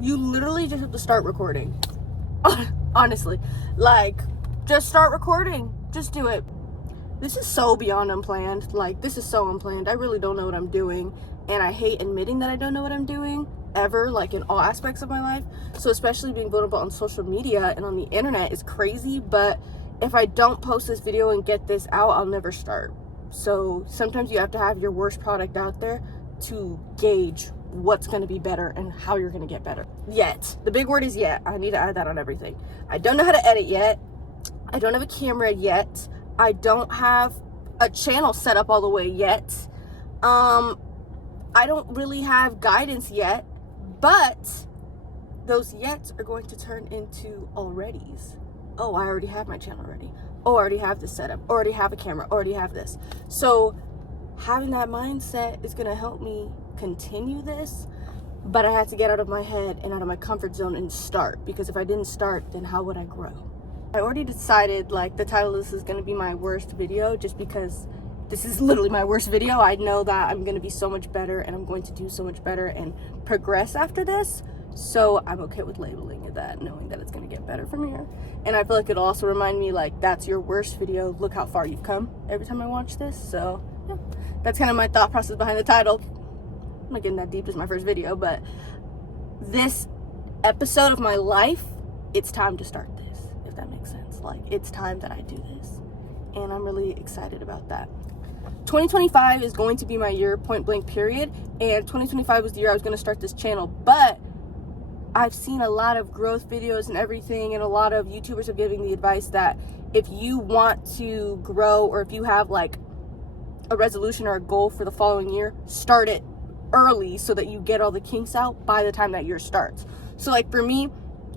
You literally just have to start recording. Honestly, like, just start recording. Just do it. This is so beyond unplanned. Like, this is so unplanned. I really don't know what I'm doing, and I hate admitting that I don't know what I'm doing ever, like in all aspects of my life. So especially being vulnerable on social media and on the internet is crazy, but if I don't post this video and get this out, I'll never start. So sometimes you have to have your worst product out there to gauge what's going to be better and how you're going to get better. Yet. The big word is yet. I need to add that on everything. I don't know how to edit yet. I don't have a camera yet. I don't have a channel set up all the way yet. I don't really have guidance yet, but those yets are going to turn into alreadys. Oh, I already have my channel ready. Oh, I already have this setup. Already have a camera. Already have this. So having that mindset is going to help me continue this, but I had to get out of my head and out of my comfort zone and start, because if I didn't start, then how would I grow? I already decided, like, the title of this is going to be my worst video, just because this is literally my worst video. I know that I'm going to be so much better, and I'm going to do so much better and progress after this. So I'm okay with labeling it that, knowing that it's going to get better from here. And I feel like it'll also remind me, like, that's your worst video. Look how far you've come every time I watch this. So yeah, that's kind of my thought process behind the title. I'm not getting that deep as my first video, but this episode of my life, it's time to start this, if that makes sense. Like, it's time that I do this, and I'm really excited about that. 2025 is going to be my year, point blank period, and 2025 was the year I was going to start this channel, but I've seen a lot of growth videos and everything, and a lot of YouTubers are giving the advice that if you want to grow, or if you have like a resolution or a goal for the following year, start it early so that you get all the kinks out by the time that year starts. So like for me,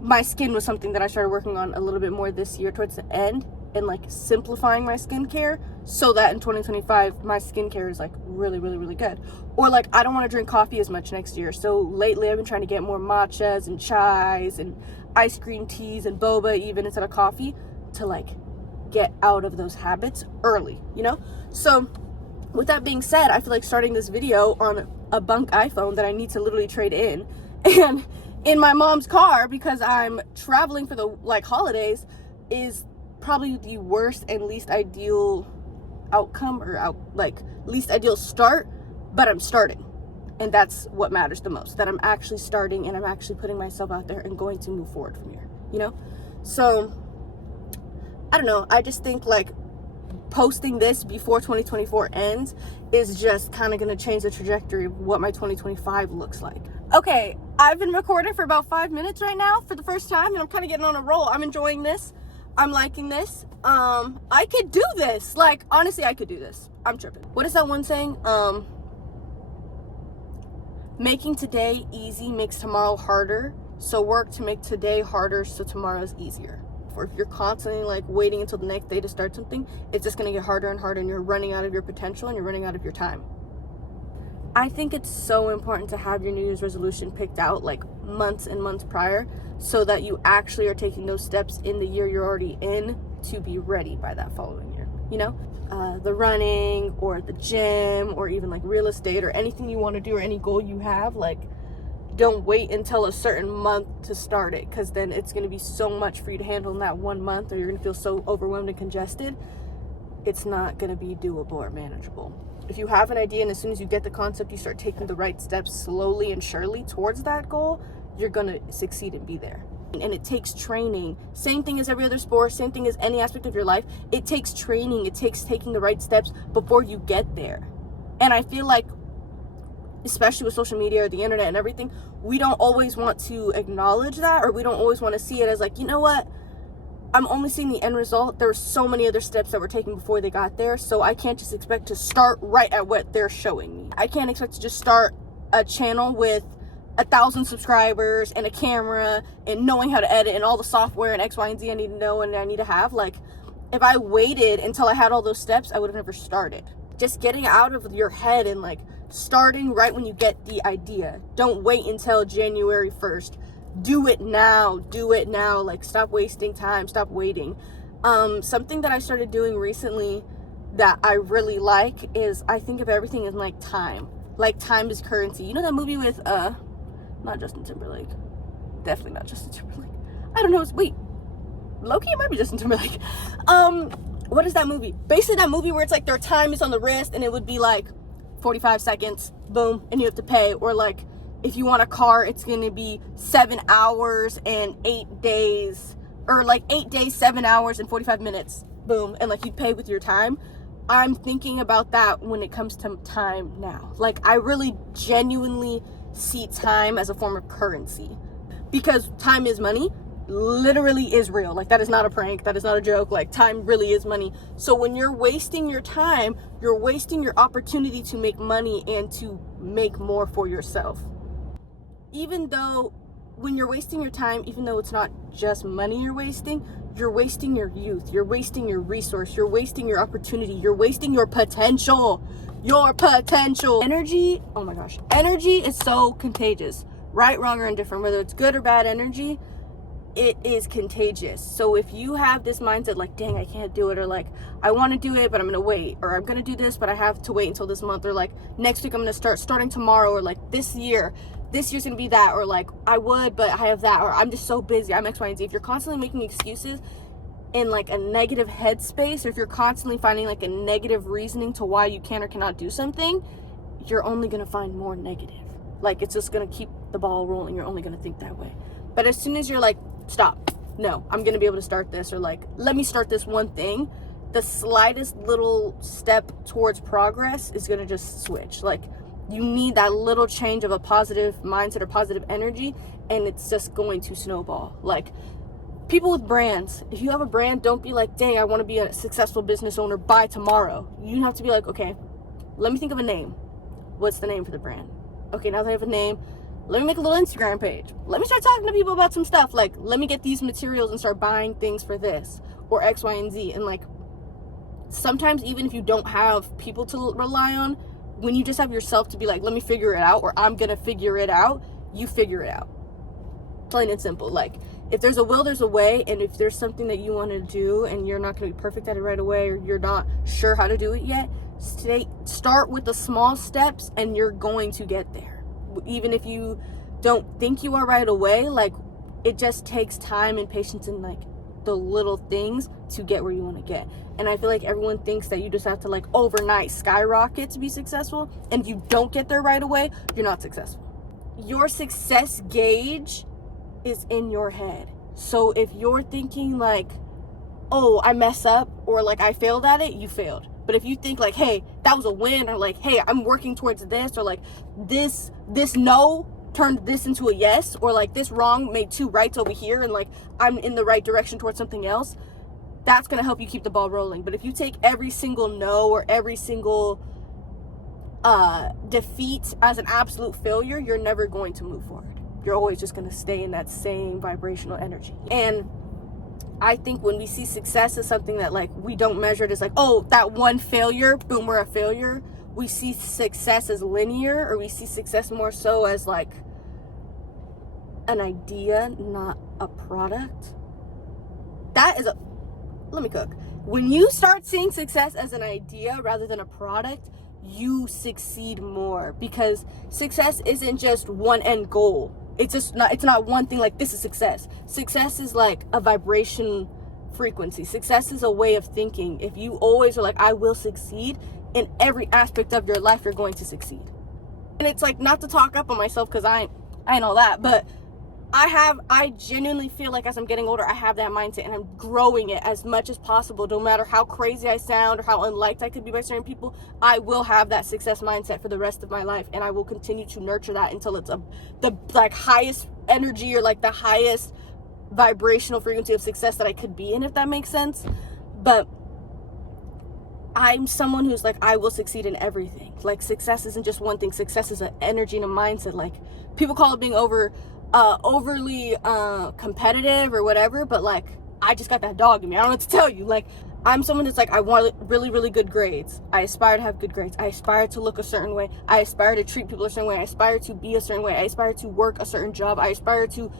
my skin was something that I started working on a little bit more this year towards the end, and like simplifying my skincare so that in 2025 my skincare is like really, really, really good. Or like, I don't want to drink coffee as much next year, so lately I've been trying to get more matchas and chais and ice cream teas and boba even instead of coffee, to like get out of those habits early, you know? So with that being said, I feel like starting this video on a bunk iPhone that I need to literally trade in, and in my mom's car because I'm traveling for the like holidays, is probably the worst and least ideal outcome, or least ideal start, but I'm starting, and that's what matters the most, that I'm actually starting and I'm actually putting myself out there and going to move forward from here, you know? So I don't know, I just think like posting this before 2024 ends is just kind of going to change the trajectory of what my 2025 looks like. Okay, I've been recording for about 5 minutes right now for the first time, and I'm kind of getting on a roll. I'm enjoying this. I'm liking this. I could do this. Like, honestly, I could do this. I'm tripping. What is that one saying? Making today easy makes tomorrow harder. So work to make today harder so tomorrow's easier. Or if you're constantly like waiting until the next day to start something, it's just going to get harder and harder, and you're running out of your potential and you're running out of your time. I think it's so important to have your New Year's resolution picked out like months and months prior, so that you actually are taking those steps in the year you're already in to be ready by that following year, you know? The running or the gym or even like real estate or anything you want to do or any goal you have, like, don't wait until a certain month to start it, because then it's going to be so much for you to handle in that 1 month, or you're going to feel so overwhelmed and congested. It's not going to be doable or manageable. If you have an idea and as soon as you get the concept, you start taking the right steps slowly and surely towards that goal, you're going to succeed and be there. And it takes training. Same thing as every other sport, same thing as any aspect of your life. It takes training. It takes taking the right steps before you get there. And I feel like, especially with social media or the internet and everything, we don't always want to acknowledge that, or we don't always want to see it as like, you know what, I'm only seeing the end result. There were so many other steps that were taken before they got there, so I can't just expect to start right at what they're showing me. I can't expect to just start a channel with 1,000 subscribers and a camera and knowing how to edit and all the software and X, Y, and Z I need to know and I need to have. Like, if I waited until I had all those steps, I would have never started. Just getting out of your head and like starting right when you get the idea. Don't wait until January 1st. Do it now. Do it now. Like, stop wasting time. Stop waiting. Something that I started doing recently that I really like is I think of everything in like time. Like, time is currency. You know that movie with not Justin Timberlake, Definitely not Justin Timberlake. I don't know. Wait, Loki, it might be Justin Timberlake. What is that movie? Basically that movie where it's like their time is on the wrist and it would be like 45 seconds, boom, and you have to pay. Or like if you want a car, it's gonna be 7 hours and 8 days, or like 8 days, 7 hours and 45 minutes, boom, and like you pay with your time. I'm thinking about that when it comes to time now. Like I really genuinely see time as a form of currency, because time is money, literally is real. Like that is not a prank, that is not a joke. Like time really is money. So when you're wasting your time, you're wasting your opportunity to make money and to make more for yourself. Even though when you're wasting your time, even though it's not just money you're wasting your youth, you're wasting your resource, you're wasting your opportunity, you're wasting your potential. Energy, oh my gosh, energy is so contagious. Right, wrong, or indifferent, whether it's good or bad energy, it is contagious. So if you have this mindset like, dang, I can't do it, or like, I want to do it but I'm gonna wait, or I'm gonna do this but I have to wait until this month, or like next week I'm gonna starting tomorrow, or like this year's gonna be that, or like I would but I have that, or I'm just so busy, I'm X, Y, and Z. If you're constantly making excuses in like a negative headspace, or if you're constantly finding like a negative reasoning to why you can or cannot do something, you're only gonna find more negative. Like it's just gonna keep the ball rolling. You're only gonna think that way. But as soon as you're like, stop, no, I'm gonna be able to start this, or like, let me start this one thing, the slightest little step towards progress is gonna just switch. Like you need that little change of a positive mindset or positive energy, and it's just going to snowball. Like people with brands, if you have a brand, don't be like, dang, I want to be a successful business owner by tomorrow. You have to be like, okay, let me think of a name. What's the name for the brand? Okay, now that I have a name, let me make a little Instagram page. Let me start talking to people about some stuff. Like, let me get these materials and start buying things for this, or X, Y, and Z. And like, sometimes even if you don't have people to rely on, when you just have yourself to be like, let me figure it out, or I'm gonna figure it out, you figure it out. Plain and simple. Like, if there's a will, there's a way. And if there's something that you want to do and you're not going to be perfect at it right away, or you're not sure how to do it yet, start with the small steps and you're going to get there. Even if you don't think you are right away, like it just takes time and patience and like the little things to get where you want to get. And I feel like everyone thinks that you just have to like overnight skyrocket to be successful, and if you don't get there right away, you're not successful. Your success gauge is in your head. So if you're thinking like, oh, I mess up, or like I failed at it, you failed. But if you think like, hey, that was a win, or like, hey, I'm working towards this, or like this no turned this into a yes, or like this wrong made two rights over here, and like I'm in the right direction towards something else, that's going to help you keep the ball rolling. But if you take every single no or every single defeat as an absolute failure, you're never going to move forward. You're always just going to stay in that same vibrational energy. And I think when we see success as something that like we don't measure it as like, oh, that one failure, boom, we're a failure. We see success as linear, or we see success more so as like an idea, not a product. Let me cook. When you start seeing success as an idea rather than a product, you succeed more, because success isn't just one end goal. It's not one thing like this is success. Success is like a vibration frequency. Success is a way of thinking. If you always are like, I will succeed in every aspect of your life, you're going to succeed. And it's like, not to talk up on myself, because I ain't all that, but I genuinely feel like as I'm getting older, I have that mindset, and I'm growing it as much as possible. No matter how crazy I sound or how unliked I could be by certain people, I will have that success mindset for the rest of my life, and I will continue to nurture that until it's the like highest energy, or like the highest vibrational frequency of success that I could be in, if that makes sense. But I'm someone who's like, I will succeed in everything. Like, success isn't just one thing. Success is an energy and a mindset. Like, people call it being overly competitive or whatever, but like, I just got that dog in me. I don't know what to tell you. Like, I'm someone that's like, I want really, really good grades. I aspire to have good grades. I aspire to look a certain way. I aspire to treat people a certain way. I aspire to be a certain way. I aspire to work a certain job. I aspire to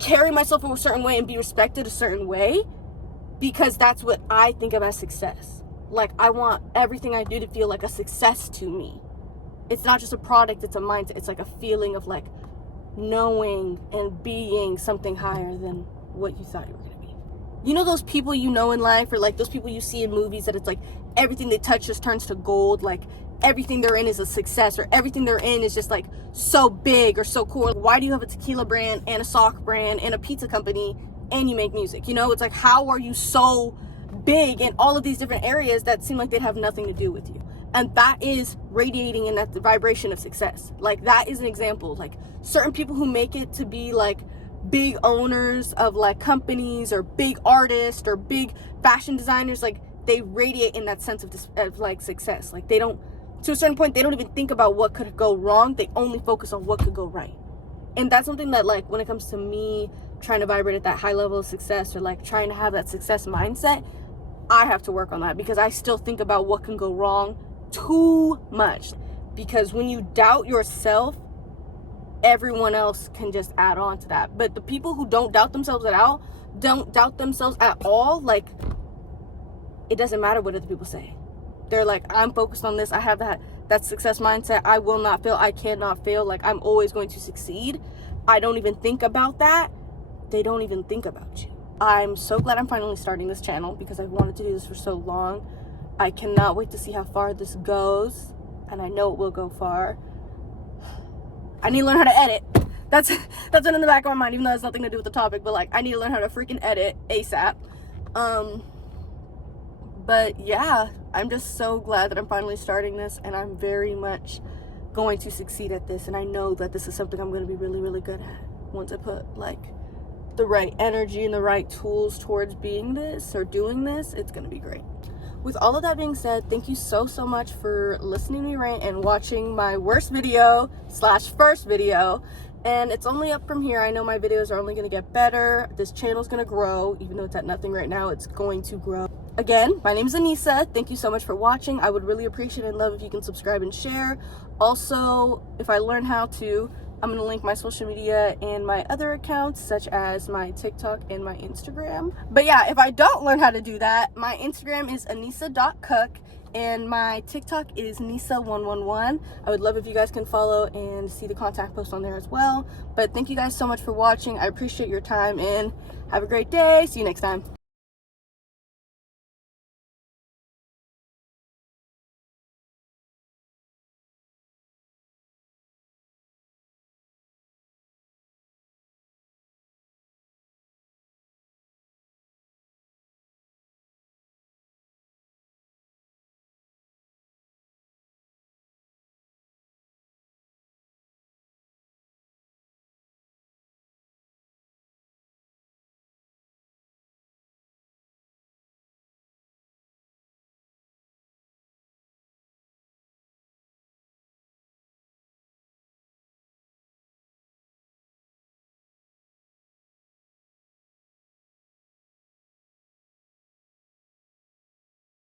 carry myself in a certain way and be respected a certain way, because that's what I think of as success. Like, I want everything I do to feel like a success to me. It's not just a product, it's a mindset. It's like a feeling of like knowing and being something higher than what you thought you were going to be. You know those people you know in life, or like those people you see in movies that it's like everything they touch just turns to gold, like everything they're in is a success, or everything they're in is just like so big or so cool. Why do you have a tequila brand and a sock brand and a pizza company and you make music? You know, it's like, how are you so big in all of these different areas that seem like they'd have nothing to do with you? And that is radiating in that vibration of success. Like, that is an example. Like, certain people who make it to be like big owners of like companies, or big artists, or big fashion designers, like they radiate in that sense of like success. Like, they don't, to a certain point, they don't even think about what could go wrong. They only focus on what could go right. And that's something that, like, when it comes to me trying to vibrate at that high level of success, or like trying to have that success mindset, I have to work on that, because I still think about what can go wrong too much. Because when you doubt yourself, everyone else can just add on to that. But the people who don't doubt themselves at all, like, it doesn't matter what other people say. They're like, I'm focused on this. I have that success mindset. I will not fail. I cannot fail. Like, I'm always going to succeed. I don't even think about that. They don't even think about you. I'm so glad I'm finally starting this channel, because I've wanted to do this for so long. I cannot wait to see how far this goes, and I know it will go far. I need to learn how to edit. That's one in the back of my mind, even though it has nothing to do with the topic, but like, I need to learn how to freaking edit ASAP. But yeah, I'm just so glad that I'm finally starting this, and I'm very much going to succeed at this. And I know that this is something I'm going to be really, really good at once I put like the right energy and the right tools towards being this or doing this. It's going to be great. With all of that being said, thank you so much for listening to me rant and watching my worst video / first video. And it's only up from here. I know my videos are only going to get better. This channel is going to grow. Even though it's at nothing right now, it's going to grow. Again, my name is Anissa. Thank you so much for watching. I would really appreciate and love if you can subscribe and share. Also, if I learn how to, I'm going to link my social media and my other accounts, such as my TikTok and my Instagram. But yeah, if I don't learn how to do that, my Instagram is anissa.cook and my TikTok is Nisa111. I would love if you guys can follow and see the contact post on there as well. But thank you guys so much for watching. I appreciate your time, and have a great day. See you next time.